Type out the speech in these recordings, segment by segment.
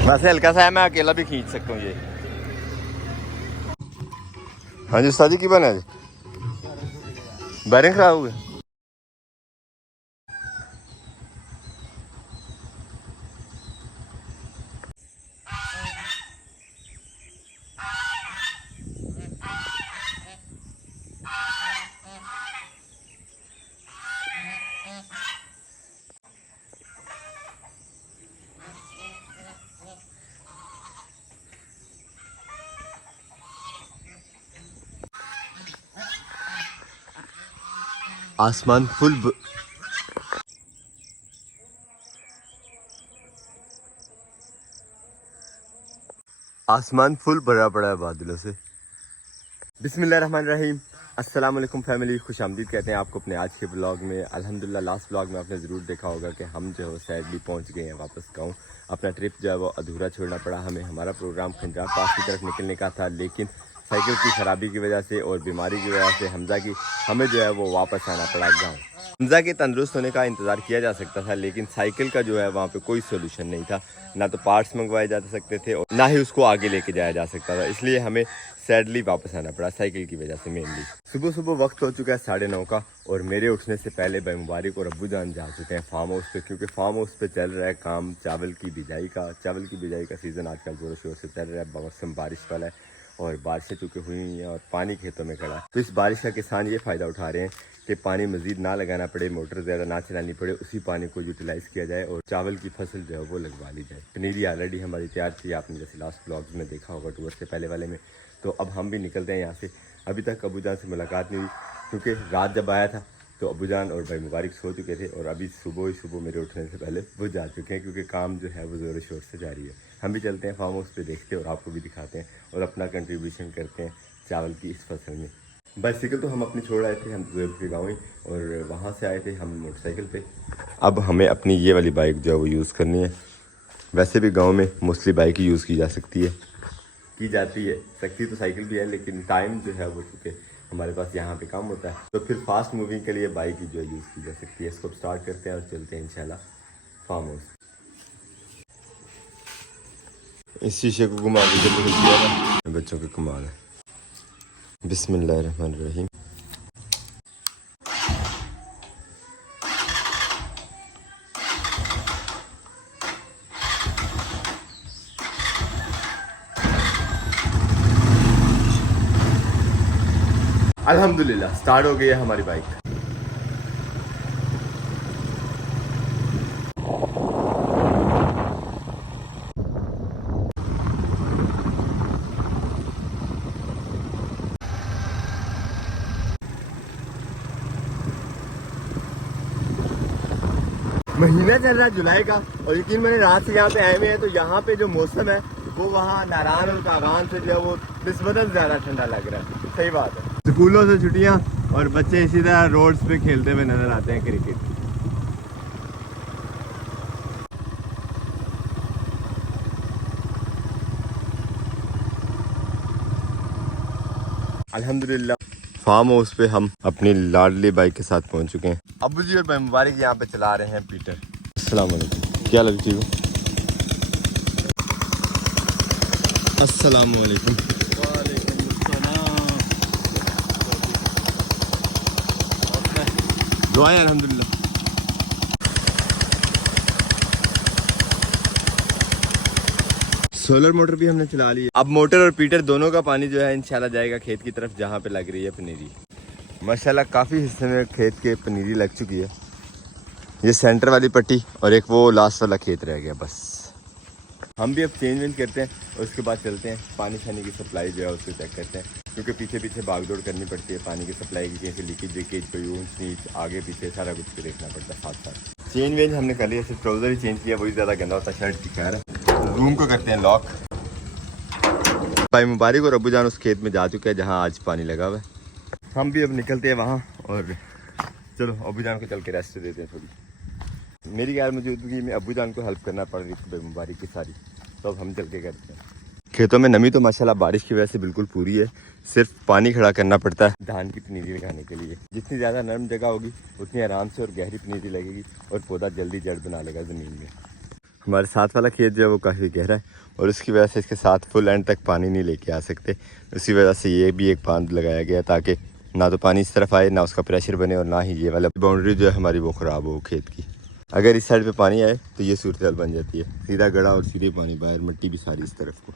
वैसे हल्का सा है, मैं अकेला भी खींच सकता हूँ ये। हाँ जी उस्ताद जी की बना है, बैरिंग खराब हो गए। आसमान फुल भरा पड़ा है बादलों से। बिस्मिल्लाहिर्रहमानिर्रहीम। अस्सलाम वालेकुम फैमिली, खुश आमदीद कहते हैं आपको अपने आज के ब्लॉग में। अल्हम्दुलिल्लाह लास्ट ब्लॉग में आपने ज़रूर देखा होगा कि हम जो है सैडली पहुंच गए हैं वापस गाँव। अपना ट्रिप जो है वो अधूरा छोड़ना पड़ा हमें। हमारा प्रोग्राम खंजार पास की तरफ निकलने का था, लेकिन साइकिल की ख़राबी की वजह से और बीमारी की वजह से हमजा की हमें जो है वो वापस आना पड़ा गाँव। हमजा के तंदुरुस्त होने का इंतज़ार किया जा सकता था, लेकिन साइकिल का जो है वहाँ पे कोई सोल्यूशन नहीं था। ना तो पार्ट्स मंगवाए जा सकते थे और ना ही उसको आगे लेके जाया जा सकता था, इसलिए हमें सैडली वापस आना पड़ा साइकिल की वजह से मेनली। सुबह सुबह वक्त हो चुका है 9:30 का और मेरे उठने से पहले भाई मुबारक और अब्बू जान जा चुके हैं फार्म हाउस पे, क्योंकि फार्म हाउस पे चल रहा है काम चावल की बिजाई का। चावल की बिजाई का सीज़न आजकल जोरों शोर से चल रहा है, मौसम बारिश वाला है और बारिशें चूँकि हुई हैं और पानी खेतों में खड़ा है, तो इस बारिश का किसान ये फ़ायदा उठा रहे हैं कि पानी मज़ीद ना लगाना पड़े, मोटर ज़्यादा ना चलानी पड़े, उसी पानी को यूटिलाइज़ किया जाए और चावल की फसल जो है वो लगवा ली जाए। पनीरी ऑलरेडी हमारी तैयार थी, आपने जैसे लास्ट ब्लॉग्स में देखा होगा टूर से पहले वाले में। तो अब हम भी निकलते हैं यहाँ से। अभी तक अबू जान से मुलाकात नहीं हुई, क्योंकि रात जब आया था तो अबू जान और भाई मुबारक सो चुके थे और अभी सुबह ही सुबह मेरे उठने से पहले वो जा चुके हैं, क्योंकि काम जो है वो ज़ोर शोर से जारी है। हम भी चलते हैं फार्म हाउस पे, देखते हैं और आपको भी दिखाते हैं और अपना कंट्रीब्यूशन करते हैं चावल की इस फसल में। बाइसिकल तो हम अपनी छोड़ आए थे, हम जुएब के गाँव ही, और वहाँ से आए थे हम मोटरसाइकिल पे। अब हमें अपनी ये वाली बाइक जो है वो यूज़ करनी है। वैसे भी गांव में मोस्टली बाइक ही यूज़ की जा सकती है, की जाती है, सकती तो साइकिल भी है, लेकिन टाइम जो है वो चुके हमारे पास यहाँ पे काम होता है, तो फिर फास्ट मूविंग के लिए बाइक ही जो है यूज़ की जा सकती है। इसको स्टार्ट करते हैं और चलते हैं इंशाल्लाह फार्म हाउस। इस शीशे को घुमा के बच्चों के कमाल है। बिस्मिल्लाहिर्रहमानिर्रहीम। अल्हम्दुलिल्लाह स्टार्ट हो गई है हमारी बाइक। महीना चल रहा है जुलाई का और यकीन मैंने रात से यहाँ पे आए हुए हैं, तो यहाँ पे जो मौसम है वो वहाँ नारायण और कागान से जो है वो निस्बतन ज़्यादा ठंडा लग रहा है। सही बात है। स्कूलों से छुट्टियाँ और बच्चे इसी तरह रोड्स पे खेलते हुए नजर आते हैं क्रिकेट। अल्हम्दुलिल्लाह फार्म हाउस पे हम अपनी लाडली बाइक के साथ पहुंच चुके हैं। अब्बू जी और भाई मुबारक यहाँ पे चला रहे हैं पीटर। अस्सलाम वालेकुम, क्या लग ठीक हो? अस्सलाम वालेकुम। दुआ है अल्हम्दुलिल्लाह। सोलर मोटर भी हमने चला ली है। अब मोटर और पीटर दोनों का पानी जो है इंशाल्लाह जाएगा खेत की तरफ, जहाँ पे लग रही है पनीरी। माशाल्लाह काफ़ी हिस्से में खेत के पनीरी लग चुकी है। ये सेंटर वाली पट्टी और एक वो लास्ट वाला खेत रह गया बस। हम भी अब चेंज वेंज करते हैं और उसके बाद चलते हैं पानी शानी की सप्लाई जो है उसको चेक करते हैं, क्योंकि पीछे पीछे भागदौड़ करनी पड़ती है पानी की सप्लाई की, कहीं से लीकेज वीकेज कोई ऊंच नीच आगे पीछे सारा कुछ को देखना पड़ता है साथ साथ। चेंज वेंज हमने कर लिया, सिर्फ ट्राउज़र ही चेंज किया, वही ज़्यादा गंदा होता है शर्ट की। खैर रूम को करते हैं लॉक। भाई मुबारक और अब्बू जान उस खेत में जा चुके हैं जहाँ आज पानी लगा हुआ है। हम भी अब निकलते हैं वहाँ और चलो अब्बू जान को चल के रेस्ट देते हैं थोड़ी। मेरी गैर मौजूदगी में अब्बू जान को हेल्प करना पड़ रही थी भाई मुबारक की सारी, तो अब हम चल के करते हैं। खेतों में नमी तो माशाल्लाह बारिश की वजह से बिल्कुल पूरी है, सिर्फ पानी खड़ा करना पड़ता है धान की पनीरी लगाने के लिए। जितनी ज़्यादा नरम जगह होगी उतनी आराम से और गहरी पनीरी लगेगी और पौधा जल्दी जड़ बना लेगा ज़मीन में। हमारे साथ वाला खेत जो है वो काफ़ी गहरा है और उसकी वजह से इसके साथ फुल एंड तक पानी नहीं लेके आ सकते। उसी वजह से ये भी एक बांध लगाया गया ताकि ना तो पानी इस तरफ आए, ना उसका प्रेशर बने और ना ही ये वाला बाउंड्री जो है हमारी वो ख़राब हो खेत की। अगर इस साइड पे पानी आए तो ये सूरत हाल बन जाती है, सीधा गड़ा और सीधे पानी बाहर, मिट्टी भी सारी इस तरफ को,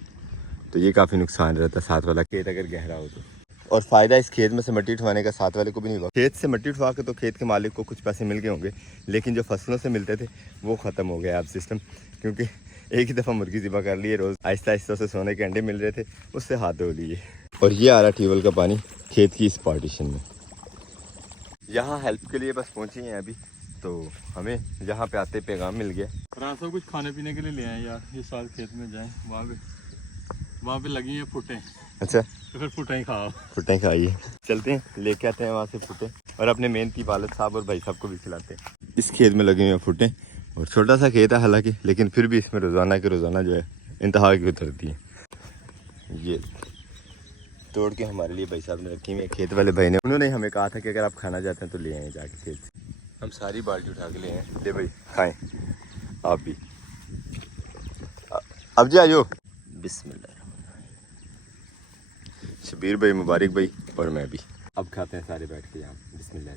तो ये काफ़ी नुकसान रहता है साथ वाला खेत अगर गहरा हो तो। और फ़ायदा इस खेत में से मिट्टी उठवाने का साथ वाले को भी नहीं हुआ। खेत से मिट्टी उठवा के तो खेत के मालिक को कुछ पैसे मिल गए होंगे, लेकिन जो फसलों से मिलते थे वो ख़त्म हो गया अब सिस्टम, क्योंकि एक ही दफ़ा मुर्गी ज़िबा कर लिए, रोज़ आहिस्ता आहिस्ता से सोने के अंडे मिल रहे थे, उससे हाथ धो लिए। और ये आ रहा ट्यूबवेल का पानी खेत की इस पार्टीशन में। यहाँ हेल्प के लिए बस पहुँचे हैं अभी, तो हमें यहाँ पे आते पैगाम मिल गया। रात को कुछ खाने पीने के लिए ले आए यार, इस साल खेत में जाएं, वहाँ पे लगी हैं फुटें। अच्छा, तो फिर फुटें ही खाओ, फुटें खाइए। चलते हैं लेके आते हैं वहाँ से फुटें और अपने मेहनती वालिद साहब और भाई साहब को भी खिलाते हैं। इस खेत में लगे हुए फुटें और छोटा सा खेत है हालांकि, लेकिन फिर भी इसमें रोज़ाना के रोज़ाना जो है इंतहा की उतरती है। ये तोड़ के हमारे लिए भाई साहब ने रखी हुई, खेत वाले भाई ने, उन्होंने हमें कहा था कि अगर आप खाना चाहते हैं तो ले आए जाके खेत से। हम सारी बाल्टी उठा के ले आए, ले भाई खाएं आप भी। अब जी आजो। बिस्मिल्लाह, शबीर भाई, मुबारक भाई और मैं भी अब खाते हैं सारे बैठ के यहाँ। बिस्मिल्लाह।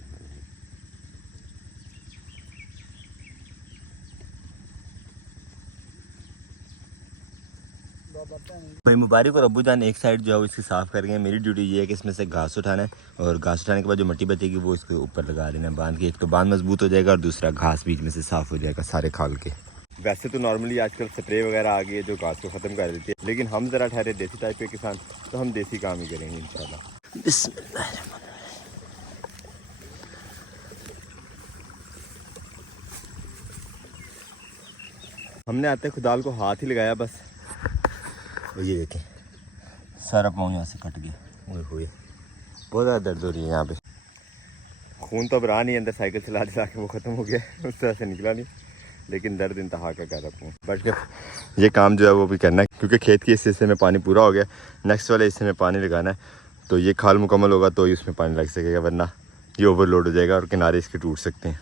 भाई मुबारक और अब्बू जान एक साइड जो है वो इसकी साफ़ कर गए। मेरी ड्यूटी ये है कि इसमें से घास उठाना है और घास उठाने के बाद जो मिट्टी बचेगी वो इसके ऊपर लगा देना है बांध के। एक तो बांध मजबूत हो जाएगा और दूसरा घास बीच में से साफ़ हो जाएगा सारे खाल के। वैसे तो नॉर्मली आजकल स्प्रे वगैरह आ गई है जो घास को ख़त्म कर देती है, लेकिन हम ज़रा ठहरे देसी टाइप के किसान, तो हम देसी काम ही करेंगे इंशाल्लाह। बिस्मिल्लाह। हमने आते खुदाल को हाथ ही लगाया बस, ये देखें सारा पाँव यहाँ से कट गया। ओए होए, बहुत ज़्यादा दर्द हो रही है यहाँ पे। खून तो अब रहा नहीं अंदर, साइकिल चला चला के वो ख़त्म हो गया, उस तरह से निकला नहीं, लेकिन दर्द इंतहा का कर रहा हूँ। बट ये काम जो है वो भी करना है क्योंकि खेत के इस हिस्से में पानी पूरा हो गया, नेक्स्ट वाले हिस्से में पानी लगाना है, तो ये खाल मुकम्मल होगा तो ही उसमें पानी लग सकेगा, वरना ये ओवरलोड हो जाएगा और किनारे इसके टूट सकते हैं।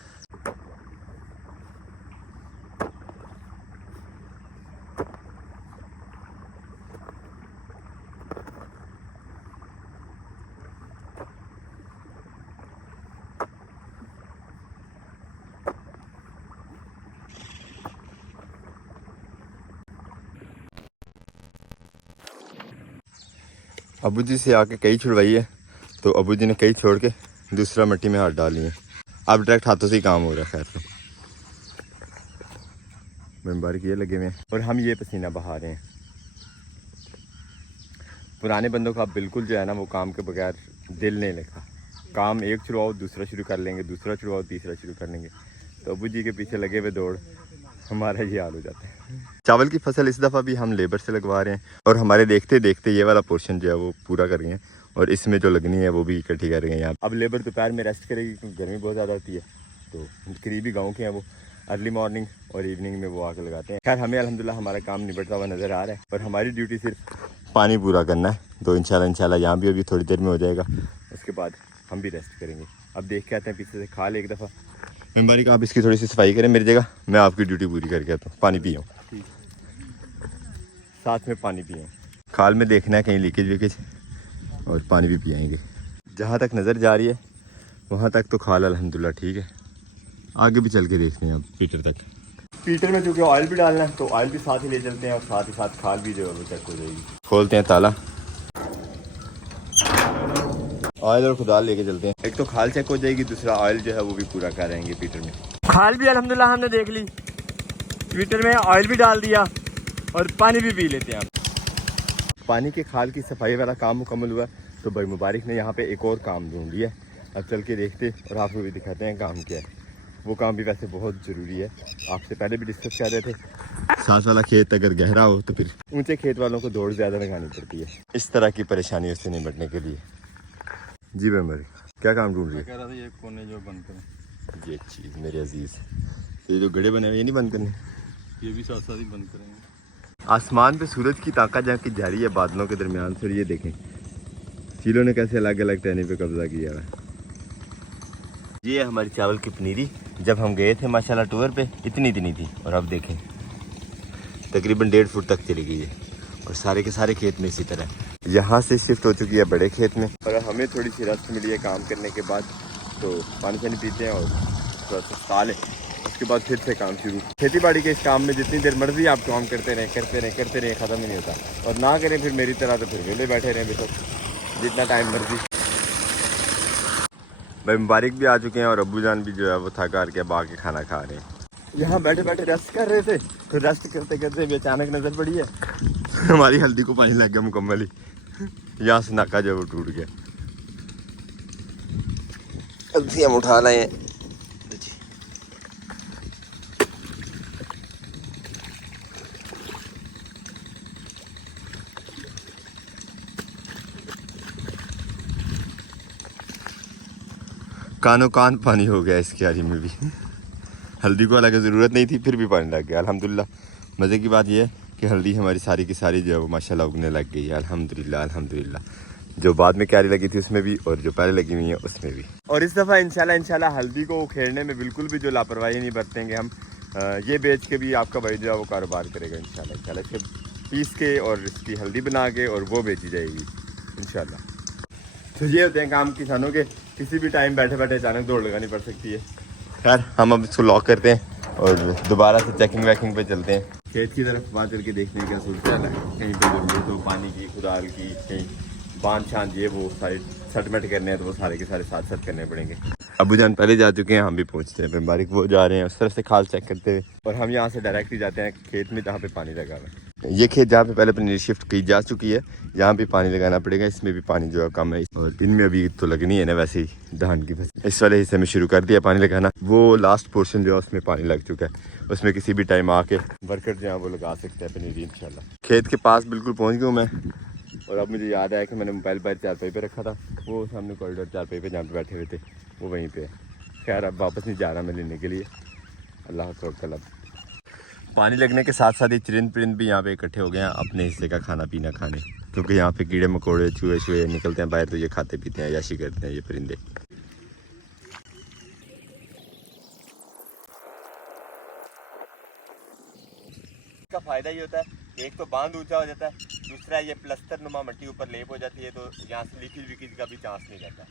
अबू जी से आके कई छुड़वाई है, तो अबू जी ने कई छोड़ के दूसरा मिट्टी में हाथ डाल लिए। अब डायरेक्ट हाथों से ही काम हो रहा है। खैर तो मुबारक ये लगे हुए हैं और हम ये पसीना बहा रहे हैं। पुराने बंदों का बिल्कुल जो है ना वो काम के बगैर दिल नहीं लगता। काम एक छुड़वाओ दूसरा शुरू कर लेंगे, दूसरा छुड़वाओ तीसरा शुरू कर लेंगे, तो अबू जी के पीछे लगे हुए दौड़ हमारा ये हाल हो जाता है। चावल की फसल इस दफ़ा भी हम लेबर से लगवा रहे हैं और हमारे देखते देखते ये वाला पोर्शन जो है वो पूरा कर रहे हैं और इसमें जो लगनी है वो भी इकट्ठी कर रहे हैं यहाँ। अब लेबर दोपहर में रेस्ट करेगी क्योंकि गर्मी बहुत ज़्यादा होती है, तो करीबी गाँव के हैं वो अर्ली मॉर्निंग और इवनिंग में वो आके लगाते हैं। खैर हमें अल्हम्दुलिल्लाह हमारा काम निबटता हुआ नज़र आ रहा है और हमारी ड्यूटी सिर्फ पानी पूरा करना है, तो इंशाल्लाह यहाँ भी अभी थोड़ी देर में हो जाएगा, उसके बाद हम भी रेस्ट करेंगे। अब देख के आते हैं पीछे से खाल एक दफ़ा। मेम्बारी आप इसकी थोड़ी सी सफाई करें मेरी जगह, मैं आपकी ड्यूटी पूरी करके आता हूँ। पानी पियो, साथ में पानी पिए। खाल में देखना है कहीं लीकेज वीकेज और पानी भी पियाएंगे। जहाँ तक नज़र जा रही है वहाँ तक तो खाल अल्हम्दुलिल्लाह ठीक है, आगे भी चल के देखते हैं अब पीटर तक। पीटर में क्योंकि ऑयल भी डालना है तो ऑयल भी साथ ही ले चलते हैं और साथ ही साथ खाल भी जो है वो चेक हो जाएगी। खोलते हैं ताला, ऑयल और खुदाल लेके चलते हैं। एक तो खाल चेक हो जाएगी, दूसरा ऑयल जो है वो भी पूरा करेंगे पीटर में। खाल भी अल्हम्दुलिल्लाह हमने देख ली, पीटर में ऑयल भी डाल दिया और पानी भी पी लेते हैं। आप पानी के खाल की सफाई वाला काम मुकम्मल हुआ तो भाई मुबारक ने यहाँ पे एक और काम ढूंढ लिया। अब चल के देखते और आपको भी दिखाते हैं काम क्या है। वो काम भी वैसे बहुत ज़रूरी है, आपसे पहले भी डिस्कस कर रहे थे। साथ वाला खेत अगर गहरा हो तो फिर ऊंचे खेत वालों को दौड़ ज़्यादा लगानी पड़ती है इस तरह की परेशानियों से निपटने के लिए। जी मेम्बर क्या काम ढूंढ रही है? कह रहा था ये कोने जो बंद करें, ये चीज़ मेरे अजीज़, ये जो गड्ढे बने हुए ये नहीं बंद करने, ये भी साथ साथ ही बंद करेंगे। आसमान पे सूरज की ताकत जहाँ जा रही है बादलों के दरमियान से, ये देखें चीलों ने कैसे अलग अलग टहनी पे कब्जा किया है। ये है हमारी चावल की पनीरी। जब हम गए थे माशाल्लाह टूर पे इतनी थी और अब देखें तकरीबन 1.5 फुट तक चली गई है और सारे के सारे खेत में इसी तरह। यहाँ से शिफ्ट हो चुकी है बड़े खेत में और हमें थोड़ी सी रेस्ट मिली है काम करने के बाद, तो पानी शानी पीते हैं और थोड़ा सा खा लें, उसके बाद फिर से काम शुरू। खेती बाड़ी के इस काम में जितनी देर मर्जी आप काम करते रहें ख़त्म ही नहीं होता, और ना करें फिर मेरी तरह तो फिर वेले बैठे रहें बेशक जितना टाइम मर्जी। भाई मुबारक भी आ चुके हैं और अब्बू जान भी जो है वो थक हार के अब आके खाना खा रहे हैं। यहाँ बैठे बैठे रेस्ट कर रहे थे, तो रेस्ट करते करते भी अचानक नज़र पड़ी है हमारी हल्दी को पानी लग गया मुकम्मल ही, यहाँ से नाका जो वो टूट गया। हल्दी हम उठा लाए हैं। कानो कान पानी हो गया इस क्यारी में भी हल्दी को हालांकि ज़रूरत नहीं थी फिर भी पानी लग गया अल्हम्दुलिल्लाह। मज़े की बात यह है कि हल्दी हमारी सारी की सारी जो है वो माशाल्लाह उगने लग गई है अल्हम्दुलिल्लाह। जो बाद में क्यारी लगी थी उसमें भी और जो पहले लगी हुई है उसमें भी। और इस दफ़ा इंशाल्लाह हल्दी को उखेड़ने में बिल्कुल भी जो लापरवाही नहीं बरतेंगे हम। ये बेच के भी आपका भाई जो है वो कारोबार करेगा इंशाल्लाह इसके पीस के और इसकी हल्दी बना के और वो बेची जाएगी इंशाल्लाह। तो ये होते हैं काम किसानों के, किसी भी टाइम बैठे बैठे अचानक दौड़ लगानी पड़ सकती है। खैर हम अब इसको लॉक करते हैं और दोबारा से चेकिंग वैकिंग पे चलते हैं। खेत की तरफ बात करके देखने की क्या सूरत है, कहीं पे ज़रूरत हो पानी की खुदाल की, कहीं बांध छांद ये वो सारे सेटमेंट करने हैं तो वो सारे के सारे साथ साथ करने पड़ेंगे। अबू जान पहले जा चुके हैं, हम भी पहुंचते हैं, फिर बारिक वो जा रहे हैं उस तरफ से खाल चेक करते हुए, और हम यहाँ से डायरेक्ट ही जाते हैं खेत में जहाँ पे पानी लगा हुआ है। ये खेत जहाँ पे पहले पनीर शिफ्ट की जा चुकी है यहाँ पे पानी लगाना पड़ेगा, इसमें भी पानी जो है कम है और इनमें अभी तो लगनी है ना वैसे ही धान की फसल। इस वाले हिस्से में शुरू कर दिया पानी लगाना, वो लास्ट पोर्शन जो है उसमें पानी लग चुका है, उसमें किसी भी टाइम आके वर्कर जो है वो लगा सकते हैं पनीर इंशाल्लाह। खेत के पास बिल्कुल पहुँच गया मैं और अब मुझे याद आया कि मैंने मोबाइल पर चारपाई पे रखा था, वो सामने कॉरिडोर चारपाई पे जहाँ पे बैठे हुए थे वो वहीं पे है। खैर अब वापस नहीं जा रहा मैं लेने के लिए, अल्लाह तवक्कल। अब पानी लगने के साथ साथ ये चरिंद परिंद भी यहाँ पे इकट्ठे हो गए हैं अपने हिस्से का खाना पीना खाने, क्योंकि यहाँ पे कीड़े मकोड़े चूहे शुहे निकलते हैं बाहर, तो ये खाते पीते हैं, याशी करते हैं ये परिंदे। इसका फ़ायदा ये होता है एक तो बांध ऊंचा हो जाता है, दूसरा ये प्लस्तर नुमा मिट्टी ऊपर लेप हो जाती है तो यहाँ से लीकेज वीकेज का भी चांस नहीं रहता।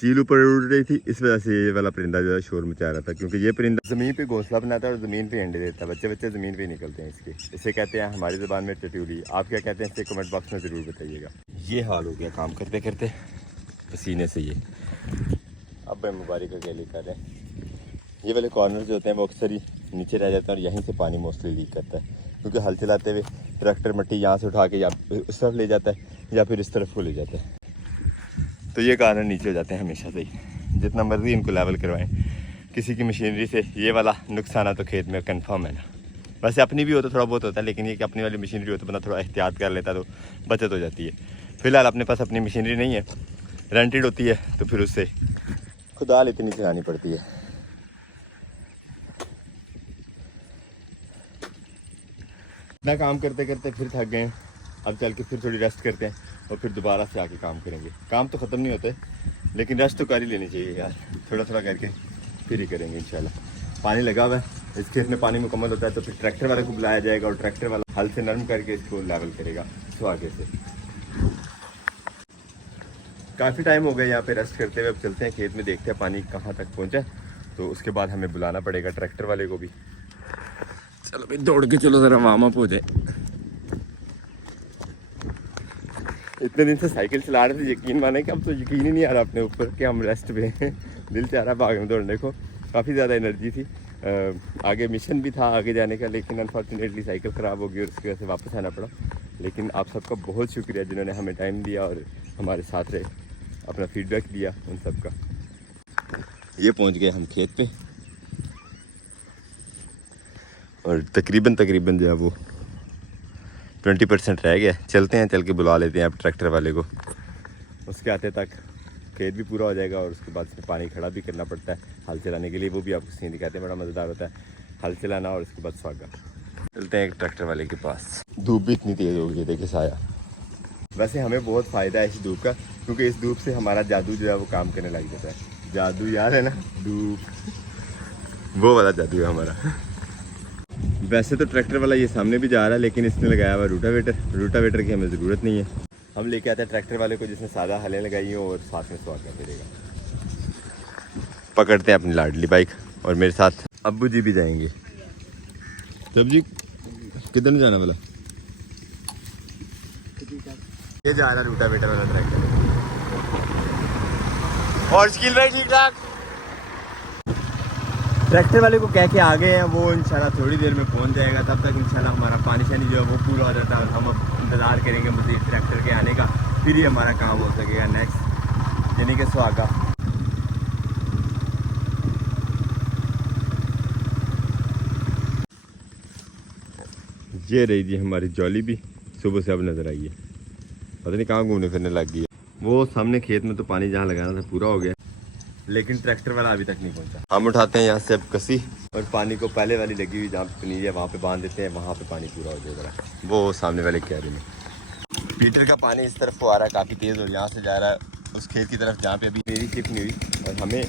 चील ऊपर उड़ रही थी, इस वजह से ये वाला परिंदा जो है शोर मचा रहा था, क्योंकि ये परिंदा ज़मीन पे घोंसला बनाता है और ज़मीन पे अंडे देता है, बच्चे बच्चे ज़मीन पे निकलते हैं इसके। इसे कहते हैं हमारी ज़बान में टटूली, आप क्या कहते हैं इसे कमेंट बॉक्स में ज़रूर बताइएगा। ये हाल हो गया काम करते करते पसीने से। ये अब भाई मुबारक अकेले कर रहे हैं, ये वाले कॉर्नर जो होते हैं वो अक्सर ही नीचे रह जाते हैं और यहीं से पानी मोस्टली लीक करता है, क्योंकि हल चलाते हुए ट्रैक्टर मिट्टी यहाँ से उठा के या उस तरफ ले जाता है या फिर इस तरफ को ले जाता है, तो ये कारण नीचे हो जाते हैं हमेशा से ही। जितना मर्जी इनको लेवल करवाएं किसी की मशीनरी से, ये वाला नुकसान तो खेत में कंफर्म है ना। वैसे अपनी भी हो तो थोड़ा बहुत होता है, लेकिन ये कि अपनी वाली मशीनरी हो तो बंदा थोड़ा एहतियात कर लेता तो बचत हो जाती है। फिलहाल अपने पास अपनी मशीनरी नहीं है, रेंटेड होती है, तो फिर उससे खुदाल इतनी चलानी पड़ती है। इतना काम करते करते फिर थक गए, अब चल के फिर थोड़ी रेस्ट करते हैं और फिर दोबारा से आके काम करेंगे। काम तो ख़त्म नहीं होते, लेकिन रेस्ट तो कर ही लेनी चाहिए यार, थोड़ा थोड़ा करके फिर ही करेंगे इंशाल्लाह। पानी लगा हुआ है, इस खेत में पानी मुकम्मल होता है तो फिर ट्रैक्टर वाले को बुलाया जाएगा और ट्रैक्टर वाला हल से नरम करके इसको लेवल करेगा आगे से। काफ़ी टाइम हो गया यहाँ पे रेस्ट करते हुए, अब चलते हैं खेत में, देखते हैं पानी कहाँ तक पहुँचा, तो उसके बाद हमें बुलाना पड़ेगा ट्रैक्टर वाले को भी। चलो भाई दौड़ के चलो ज़रा वार्म अप हो जाए। इतने दिन से साइकिल चला रहे थे, यकीन माने कि अब तो यकीन ही नहीं आ रहा अपने ऊपर कि हम रेस्ट पे हैं। दिल चाह रहा भाग में दौड़ने को, काफ़ी ज़्यादा एनर्जी थी, आगे मिशन भी था आगे जाने का, लेकिन अनफॉर्चुनेटली साइकिल ख़राब हो गई और उसकी वजह से वापस आना पड़ा। लेकिन आप सबका बहुत शुक्रिया जिन्होंने हमें टाइम दिया और हमारे साथ रहे, अपना फीडबैक दिया, उन सब का। ये पहुँच गए हम खेत पे और तकरीबन जो है वो 20% रह गया। चलते हैं, चल के बुला लेते हैं अब ट्रैक्टर वाले को, उसके आते तक खेत भी पूरा हो जाएगा और उसके बाद इसमें पानी खड़ा भी करना पड़ता है हल चलाने के लिए, वो भी आपको सीन दिखाते हैं, बड़ा मज़ेदार होता है हल चलाना और उसके बाद स्वागत। चलते हैं एक ट्रैक्टर वाले के पास। धूप भी इतनी तेज़ हो गई, देखिए साया। वैसे हमें बहुत फ़ायदा है इस धूप का, क्योंकि इस धूप से हमारा जादू जो है वो काम करने लग जाता है। जादू याद है ना, धूप, वो वाला जादू है हमारा। वैसे तो ट्रैक्टर वाला ये सामने भी जा रहा है, लेकिन इसने लगाया हुआ रूटावेटर की हमें ज़रूरत नहीं है। हम लेके आते हैं ट्रैक्टर वाले को जिसने सादा हलें लगाई हो और साथ में स्वाद कर देगा। पकड़ते हैं अपनी लाडली बाइक और मेरे साथ अब्बू जी भी जाएंगे। तब जी किधर नहीं जाना बोला? ये जा रहा रूटावेटर वाला ट्रैक्टर। और स्किल भाई ठीक ठाक। ट्रैक्टर वाले को कह के आ गए हैं, वो इंशाल्लाह थोड़ी देर में पहुंच जाएगा। तब तक इंशाल्लाह हमारा पानी शानी जो है वो पूरा हो जाता है और हम अब इंतज़ार करेंगे मज़ीद ट्रैक्टर के आने का, फिर ही हमारा काम हो सकेगा नेक्स्ट, यानी कि सुहागा। ये रही जी हमारी जॉली भी सुबह से अब नज़र आई है, पता नहीं कहाँ घूमने फिरने लग गई है। वो सामने खेत में तो पानी जहाँ लगाना था पूरा हो गया, लेकिन ट्रैक्टर वाला अभी तक नहीं पहुंचा। हम उठाते हैं यहाँ से अब कसी और पानी को पहले वाली लगी हुई जहाँ पे पनीर है वहाँ पे बांध देते हैं, वहाँ पे पानी पूरा हो जाएगा। वो सामने वाले क्यारी में पीटर का पानी इस तरफ को आ रहा है काफ़ी तेज़, और यहाँ से जा रहा है उस खेत की तरफ जहाँ पे अभी मेरी शिफ्ट नहीं हुई, और हमें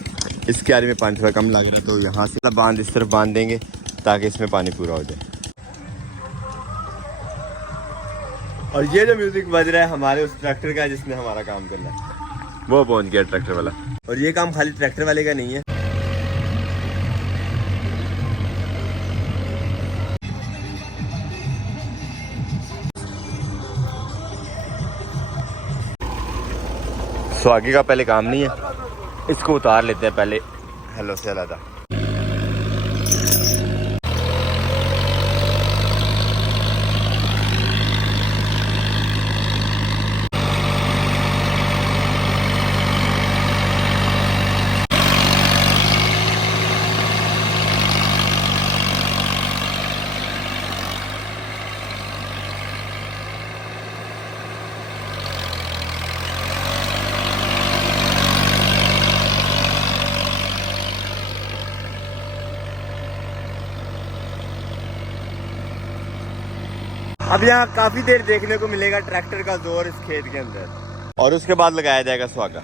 इस क्यारी में पानी थोड़ा कम लग रहा है, तो यहाँ से बांध इस तरफ बांध देंगे ताकि इसमें पानी पूरा हो जाए। और ये जो म्यूजिक बज रहा है हमारे उस ट्रैक्टर का जिसने हमारा काम करना है, वो पहुंच गया ट्रैक्टर वाला। और ये काम खाली ट्रैक्टर वाले का नहीं है, सो आगे का पहले काम नहीं है, इसको उतार लेते हैं पहले हेलो से अलग। अब यहाँ काफी देर देखने को मिलेगा ट्रैक्टर का जोर इस खेत के अंदर, और उसके बाद लगाया जाएगा सुहागा।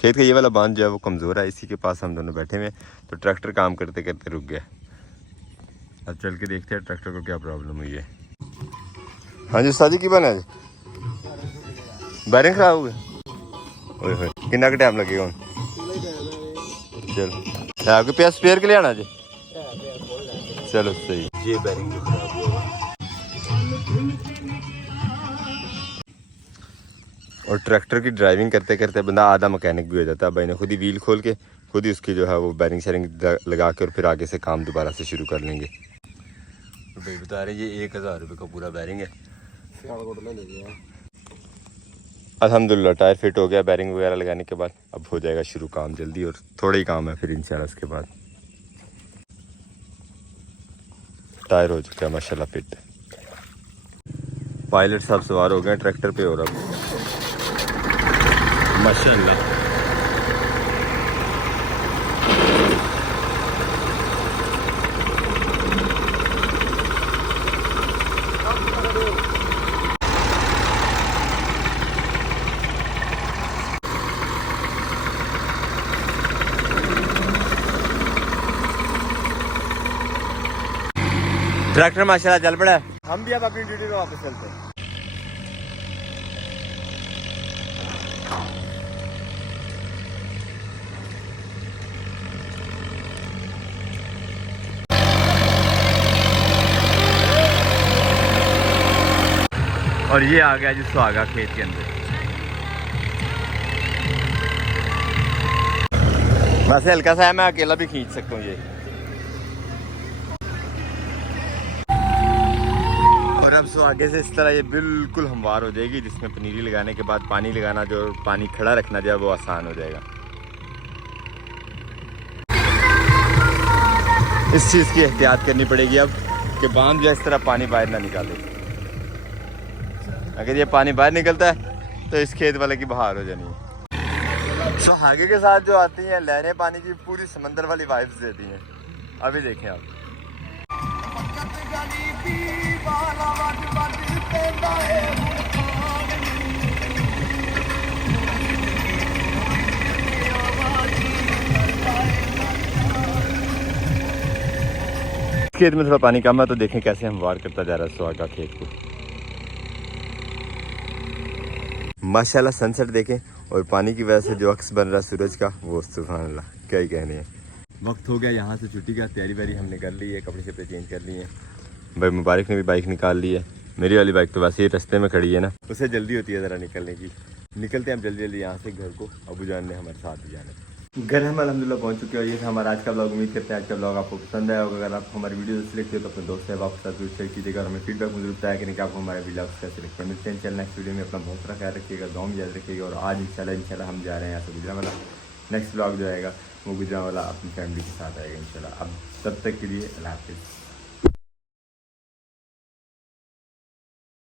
खेत का ये वाला बांध जो है वो कमजोर है, इसी के पास हम दोनों बैठे हुए हैं, तो ट्रैक्टर काम करते करते रुक गया। अब चल के देखते हैं ट्रैक्टर को क्या प्रॉब्लम हुई है। हाँ जी शादी की बना है, बैरिंग खराब हो गए। ओए होए कितना टाइम लगेगा हूँ? चलो आपके पास स्पेयर के लिए आना जी, चलो सही। ये बैरिंग जो खराब हुआ, और ट्रैक्टर की ड्राइविंग करते करते बंदा आधा मैकेनिक भी हो जाता है। भाई ने खुद ही व्हील खोल के खुद ही उसकी जो है वो बैरिंग शेरिंग लगा के और फिर आगे से काम दोबारा से शुरू कर लेंगे। तो भाई बता रहे ये 1000 रुपये का पूरा बैरिंग है। अल्हम्दुलिल्लाह टायर फिट हो गया, बैरिंग वगैरह लगाने के बाद अब हो जाएगा शुरू काम जल्दी, और थोड़ा ही काम है फिर इंशाल्लाह उसके बाद टायर हो चुका है माशाल्लाह फिट। पायलट साहब सवार हो गए ट्रैक्टर पे, और अब माशाल्लाह ट्रैक्टर माशाल्लाह चल पड़ा है। हम भी अब अपनी ड्यूटी पे वापस चलते हैं। और ये आ गया जी सुहागा खेत के अंदर। वैसे हल्का सा है, मैं अकेला भी खींच सकता हूँ ये। और अब सुहागे से इस तरह ये बिल्कुल हमवार हो जाएगी, जिसमें पनीरी लगाने के बाद पानी लगाना जो पानी खड़ा रखना जो है वो आसान हो जाएगा। इस चीज़ की एहतियात करनी पड़ेगी अब कि बांध जो इस तरह पानी बाहर ना निकाले। अगर ये पानी बाहर निकलता है तो इस खेत वाले की बहार हो जानी है। तो आगे के साथ जो आती हैं लहरें पानी की पूरी समंदर वाली वाइब्स देती हैं। अभी देखें आप। खेत में थोड़ा पानी कम है तो देखें कैसे हम वार करता जा रहा है सुहागा खेत को। माशाल्लाह सनसेट देखें और पानी की वजह से जो अक्स बन रहा है सूरज का वो सुभान अल्लाह क्या ही कहने हैं। वक्त हो गया यहाँ से छुट्टी का, तैयारी वारी हमने कर ली है, कपड़े शपड़े चेंज कर लिए हैं। भाई मुबारक ने भी बाइक निकाल ली है, मेरी वाली बाइक तो वैसे ही रास्ते में खड़ी है ना, उसे जल्दी होती है ज़रा निकलने की। निकलते हैं हम जल्दी जल्दी यहाँ से घर को, अबू जान ने हमारे साथ भी जाना है। घर हम अल्हम्दुलिल्लाह पहुँच चुके हैं। ये था हमारा आज का ब्लॉग। उम्मीद करते हैं आज का ब्लॉग आपको पसंद आया होगा। अगर आप हमारी वीडियो अच्छी लगती हो तो अपने दोस्त है आपके साथ जरूर शेयर कीजिएगा और हमें फीडबैक में जरूर बताया करें कि आपको हमारे ब्लॉग कैसे लगते हैं। मिलते हैं चल नेक्स्ट वीडियो में। अपना बहुत सारा ख्याल रखिएगा, गाँव में याद रखिएगा। और आज इंशाल्लाह हम जा रहे हैं यहाँ से गुजरांवाला। नेक्स्ट ब्लॉग जो आएगा वो गुजरांवाला अपनी फैमिली के साथ आएगा इंशाल्लाह। अब तब तक के लिए अल्लाह हाफिज़।